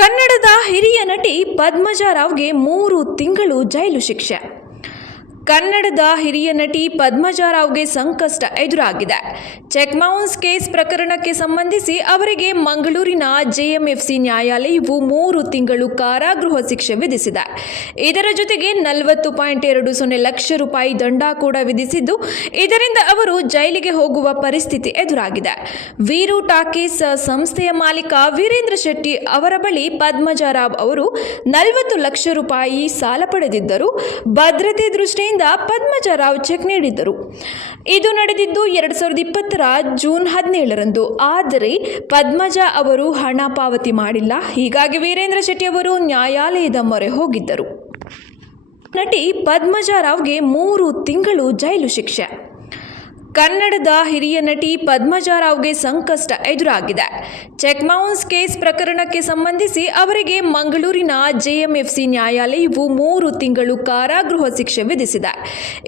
ಕನ್ನಡದ ಹಿರಿಯ ನಟಿ ಪದ್ಮಜಾ ರಾವ್ಗೆ 3 ತಿಂಗಳು ಜೈಲು ಶಿಕ್ಷೆ. ಕನ್ನಡದ ಹಿರಿಯ ನಟಿ ಪದ್ಮಜಾ ರಾವ್ಗೆ ಸಂಕಷ್ಟ ಎದುರಾಗಿದೆ. ಚೆಕ್ ಬೌನ್ಸ್ ಕೇಸ್ ಪ್ರಕರಣಕ್ಕೆ ಸಂಬಂಧಿಸಿ ಅವರಿಗೆ ಮಂಗಳೂರಿನ ಜೆಎಂಎಫ್ಸಿ ನ್ಯಾಯಾಲಯವು 3 ತಿಂಗಳು ಕಾರಾಗೃಹ ಶಿಕ್ಷೆ ವಿಧಿಸಿದೆ. ಇದರ ಜೊತೆಗೆ 40.20 ಲಕ್ಷ ರೂಪಾಯಿ ದಂಡ ಕೂಡ ವಿಧಿಸಿದ್ದು, ಇದರಿಂದ ಅವರು ಜೈಲಿಗೆ ಹೋಗುವ ಪರಿಸ್ಥಿತಿ ಎದುರಾಗಿದೆ. ವೀರು ಟಾಕೀಸ್ ಸಂಸ್ಥೆಯ ಮಾಲೀಕ ವೀರೇಂದ್ರ ಶೆಟ್ಟಿ ಅವರ ಬಳಿ ಪದ್ಮಜಾ ರಾವ್ ಅವರು 40 ಲಕ್ಷ ರೂಪಾಯಿ ಸಾಲ ಪಡೆದಿದ್ದರು. ಭದ್ರತೆ ದೃಷ್ಟಿಯಿಂದ ಪದ್ಮಜಾ ರಾವ್ ಚೆಕ್ ನೀಡಿದ್ದರು. ಇದು ನಡೆದಿದ್ದು 2020ರ ಜೂನ್ 17ರಂದು. ಆದರೆ ಪದ್ಮಜಾ ಅವರು ಹಣ ಪಾವತಿ ಮಾಡಿಲ್ಲ. ಹೀಗಾಗಿ ವೀರೇಂದ್ರ ಶೆಟ್ಟಿ ಅವರು ನ್ಯಾಯಾಲಯದ ಮೊರೆ ಹೋಗಿದ್ದರು. ನಟಿ ಪದ್ಮಜಾ ರಾವ್ಗೆ 3 ತಿಂಗಳು ಜೈಲು ಶಿಕ್ಷೆ. ಕನ್ನಡದ ಹಿರಿಯ ನಟಿ ಪದ್ಮಜಾ ರಾವ್ಗೆ ಸಂಕಷ್ಟ ಎದುರಾಗಿದೆ. ಚೆಕ್ ಬೌನ್ಸ್ ಕೇಸ್ ಪ್ರಕರಣಕ್ಕೆ ಸಂಬಂಧಿಸಿ ಅವರಿಗೆ ಮಂಗಳೂರಿನ ಜೆಎಂಎಫ್ಸಿ ನ್ಯಾಯಾಲಯವು 3 ತಿಂಗಳು ಕಾರಾಗೃಹ ಶಿಕ್ಷೆ ವಿಧಿಸಿದೆ.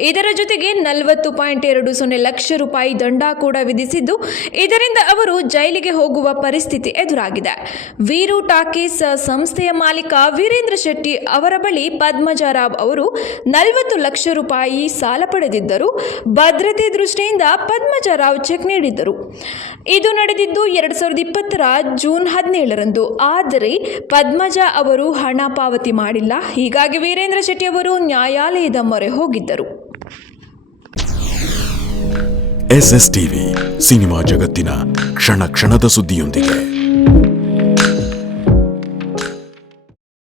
ಇದರ ಜೊತೆಗೆ 40.20 ಲಕ್ಷ ರೂಪಾಯಿ ದಂಡ ಕೂಡ ವಿಧಿಸಿದ್ದು, ಇದರಿಂದ ಅವರು ಜೈಲಿಗೆ ಹೋಗುವ ಪರಿಸ್ಥಿತಿ ಎದುರಾಗಿದೆ. ವೀರು ಟಾಕೀಸ್ ಸಂಸ್ಥೆಯ ಮಾಲೀಕ ವೀರೇಂದ್ರ ಶೆಟ್ಟಿ ಅವರ ಬಳಿ ಪದ್ಮಜಾ ರಾವ್ ಅವರು 40 ಲಕ್ಷ ರೂಪಾಯಿ ಸಾಲ ಪಡೆದಿದ್ದರು. ಭದ್ರತೆ ದೃಷ್ಟಿಯಿಂದ ಪದ್ಮಜಾ ರಾವ್ ಚೆಕ್ ನೀಡಿದ್ದರು. ಇದು ನಡೆದಿದ್ದು 2020ರ ಜೂನ್ 17ರಂದು. ಆದರೆ ಪದ್ಮಜಾ ಅವರು ಹಣ ಪಾವತಿ ಮಾಡಿಲ್ಲ. ಹೀಗಾಗಿ ವೀರೇಂದ್ರ ಶೆಟ್ಟಿ ಅವರು ನ್ಯಾಯಾಲಯದ ಮೊರೆ ಹೋಗಿದ್ದರು. ಎಸ್ಎಸ್ ಟಿವಿ, ಸಿನಿಮಾ ಜಗತ್ತಿನ ಕ್ಷಣ ಕ್ಷಣದ ಸುದ್ದಿಯೊಂದಿಗೆ.